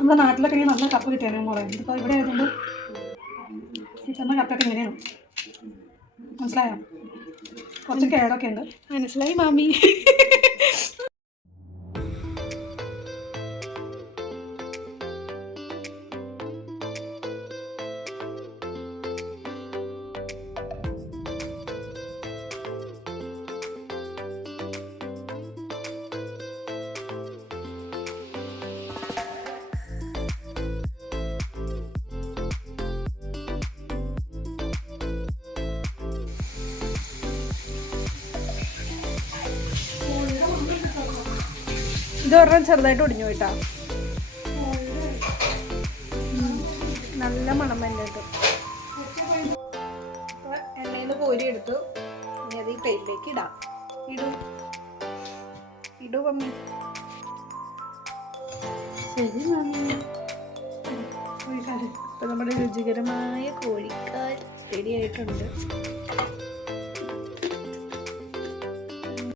നമ്മുടെ നാട്ടിലൊക്കെ ഇങ്ങനെ നല്ല കപ്പ കിട്ടിയാണ് മോളെ. ഇതിപ്പോൾ ഇവിടെ ആയതുകൊണ്ട് കിട്ടുന്ന കപ്പൊക്കെ ഇങ്ങനെയാണ്. മനസ്സിലായോ? കുറച്ച് കേടൊക്കെ ഉണ്ട്. മനസ്സിലായി മാമി. ഇത് ഒരെണ്ണം ചെറുതായിട്ട് ഒടിഞ്ഞു പോയിട്ടാ. നല്ല മണം തന്നെ കേട്ടോ. അപ്പൊ എണ്ണയിൽ നിന്ന് കോരി എടുത്തു. ഇനി അത് ഈ പ്ലേറ്റിലേക്ക് ഇടാം. ഇടൂ മമ്മി. ശരി മമ്മി. അപ്പൊ നമ്മുടെ രുചികരമായ കോഴിക്കാൽ റെഡി ആയിട്ടുണ്ട്.